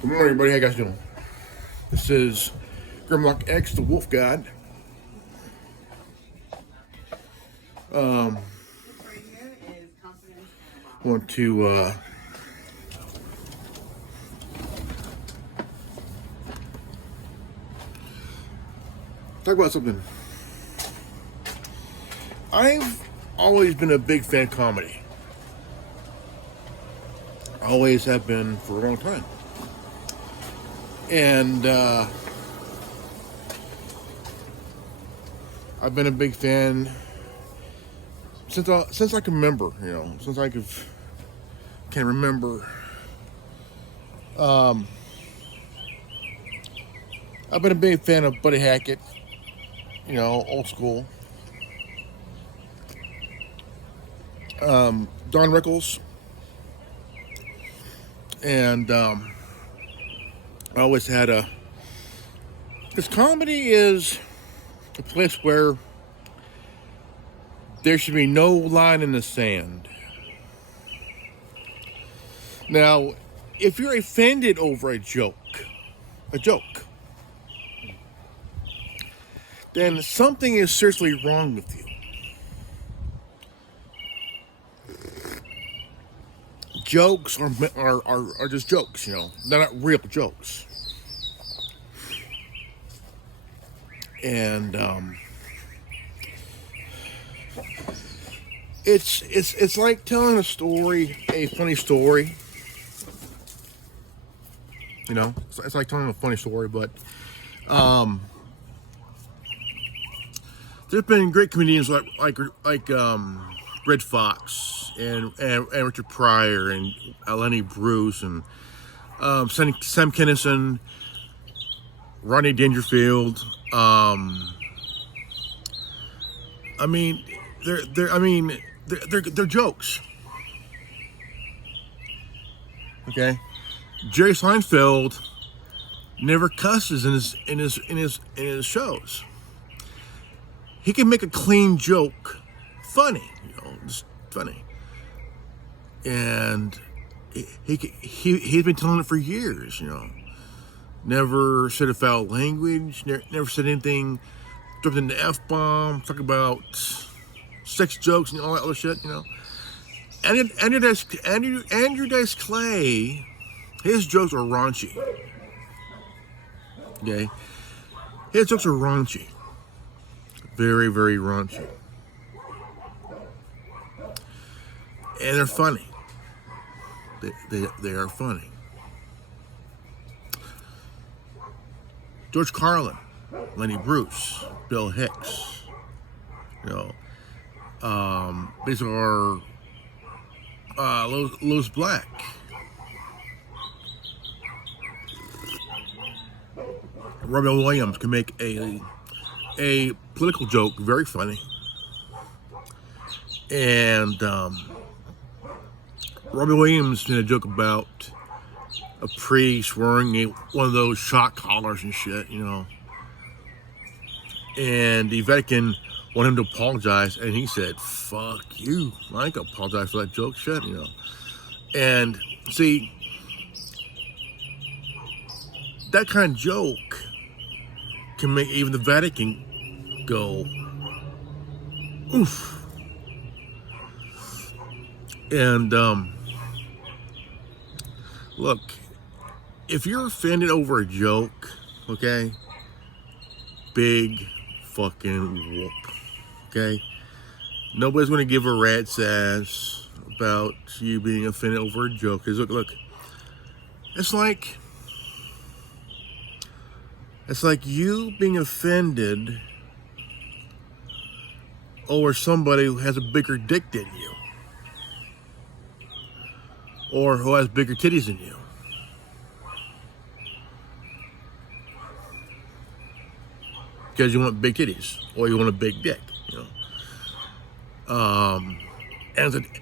Good morning, everybody. How you guys doing? This is Grimlock X, the Wolf God. Want to talk about something. I've always been a big fan of comedy. Always have been for a long time. And I've been a big fan since I can remember. Since I can remember. I've been a big fan of Buddy Hackett. Old school. Don Rickles. And I always had because comedy is a place where there should be no line in the sand. Now, if you're offended over a joke, then something is seriously wrong with you. Jokes are just jokes, They're not real jokes. And it's like telling a funny story. It's like telling a funny story, but there's been great comedians like Red Fox and Richard Pryor and Lenny Bruce and Sam Kinison, Rodney Dangerfield. They're jokes. Okay, Jerry Seinfeld never cusses in his shows. He can make a clean joke funny, just funny. And he's been telling it for years, Never said a foul language, never said anything, dropped in the F-bomb, talk about sex jokes and all that other shit, Andrew Dice Clay, his jokes are raunchy. Okay? His jokes are raunchy. Very, very raunchy. And they're funny. They are funny. George Carlin, Lenny Bruce, Bill Hicks, these are Lois Black. Robin Williams can make a political joke very funny. And Robin Williams made a joke about a priest wearing one of those shock collars and shit, And the Vatican wanted him to apologize, and he said, "Fuck you! I ain't gonna apologize for that joke, shit, And see, that kind of joke can make even the Vatican go, oof. And look, if you're offended over a joke, okay, big fucking whoop, okay? Nobody's going to give a rat's ass about you being offended over a joke. Because look, it's like you being offended over somebody who has a bigger dick than you, or who has bigger titties than you. Because you want big titties, or you want a big dick, And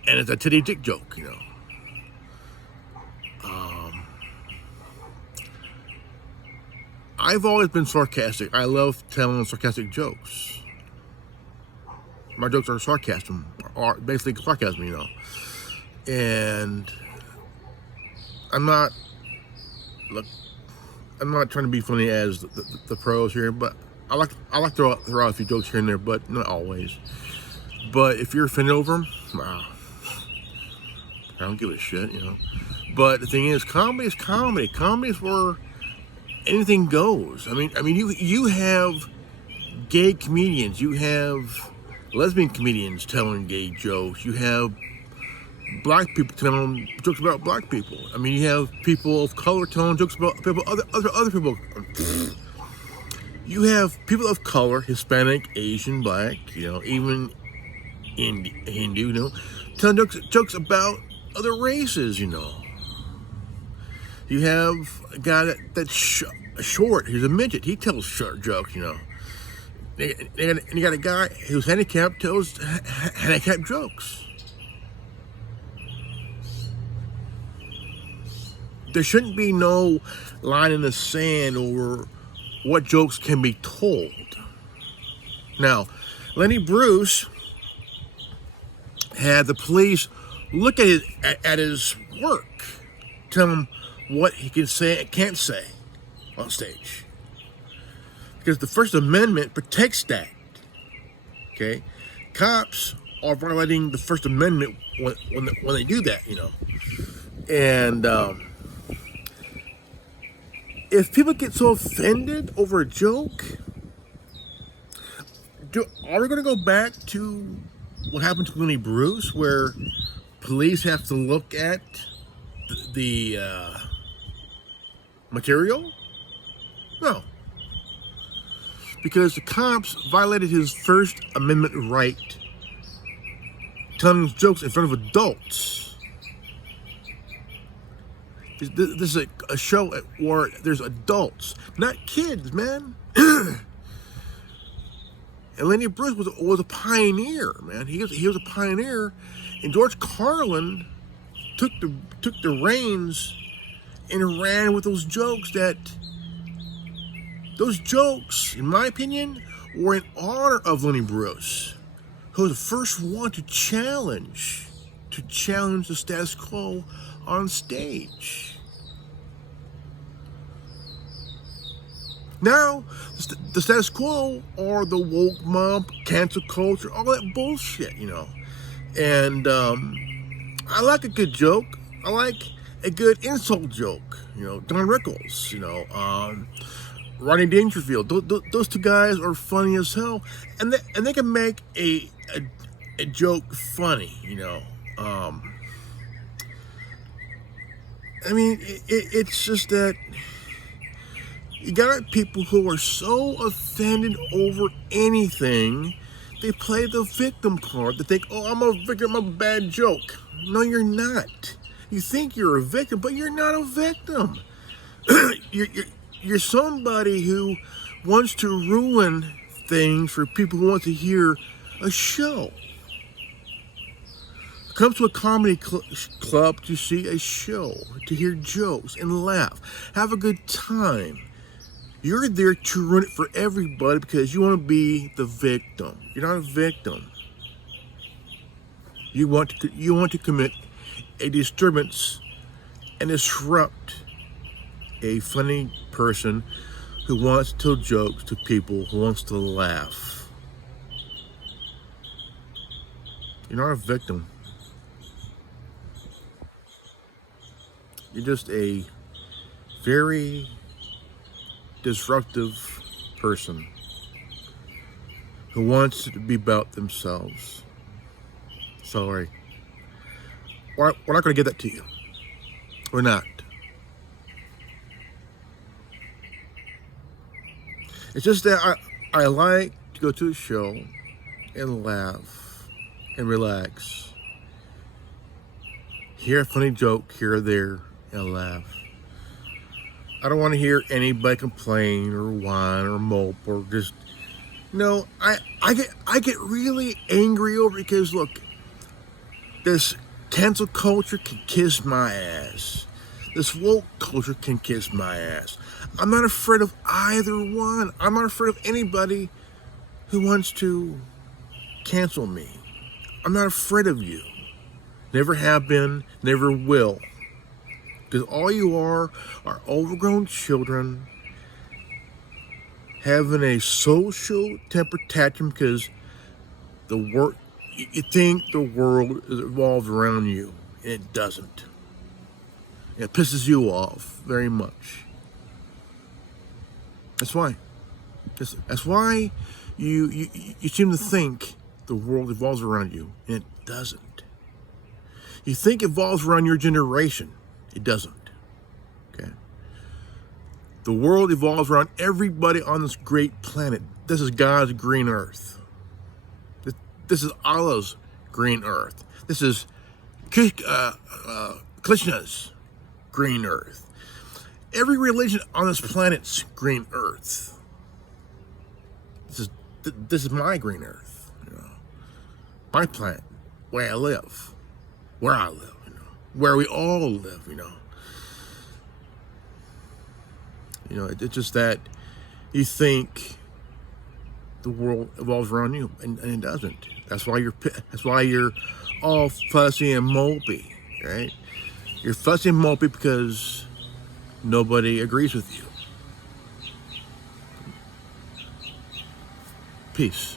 it's a titty dick joke, I've always been sarcastic. I love telling sarcastic jokes. My jokes are sarcasm, are basically sarcasm, And I'm not look, I'm not trying to be funny as the pros here, but I like to throw out a few jokes here and there, but not always. But if you're offended over them, wow, I don't give a shit, you know. But the thing is, comedy is comedy. Comedy is where anything goes. I mean, you have gay comedians, you have lesbian comedians telling gay jokes, you have black people telling jokes about black people. I mean, you have people of color telling jokes about people, other people. You have people of color, Hispanic, Asian, black, you know, even Hindu, you know, telling jokes about other races, you know. You have a guy that's short, he's a midget, he tells short jokes, you know. And you got a guy who's handicapped, tells handicapped jokes. There shouldn't be no line in the sand over what jokes can be told. Now, Lenny Bruce had the police look at his work, tell him what he can say and can't say on stage. Because the First Amendment protects that. Okay? Cops are violating the First Amendment when they do that, you know. And if people get so offended over a joke, are we going to go back to what happened to Lenny Bruce, where police have to look at the material? No. Because the cops violated his First Amendment right, telling jokes in front of adults. This is a show where there's adults, not kids, man. And Lenny Bruce was a pioneer, man. He was a pioneer, and George Carlin took the reins and ran with those jokes. Those jokes, in my opinion, were in honor of Lenny Bruce, who was the first one to challenge the status quo on stage. Now, the status quo are the woke mob, cancel culture, all that bullshit, you know. And I like a good joke. I like a good insult joke. You know, Don Rickles, you know, Rodney Dangerfield. Those two guys are funny as hell, and they can make a joke funny, you know. I mean, it's just that you got people who are so offended over anything, they play the victim card. They think, oh, I'm a victim of a bad joke. No, you're not. You think you're a victim, but you're not a victim. You're somebody who wants to ruin things for people who want to hear a show. Come to a comedy club to see a show, to hear jokes and laugh, have a good time. You're there to ruin it for everybody because you want to be the victim. You're not a victim. You want to commit a disturbance and disrupt a funny person who wants to tell jokes to people, who wants to laugh. You're not a victim. You're just a very disruptive person who wants to be about themselves. Sorry. We're not going to get that to you. We're not. It's just that I like to go to a show and laugh and relax. Hear a funny joke here or there and laugh. I don't want to hear anybody complain or whine or mope or just, no, I get really angry over it because look, this cancel culture can kiss my ass. This woke culture can kiss my ass. I'm not afraid of either one. I'm not afraid of anybody who wants to cancel me. I'm not afraid of you. Never have been, never will. Because all you are overgrown children having a social temper tantrum because you think the world is evolved around you, and it doesn't. It pisses you off very much. That's why. That's why you seem to think the world evolves around you, and it doesn't. You think it evolves around your generation. It doesn't. Okay? The world evolves around everybody on this great planet. This is God's green earth. This is Allah's green earth. This is Krishna's green earth. Every religion on this planet's green earth. This is my green earth. My planet, where I live, where we all live. It's just that you think the world evolves around you, and it doesn't. That's why you're all fussy and mopey, right? You're fussy and mopey because nobody agrees with you. Peace.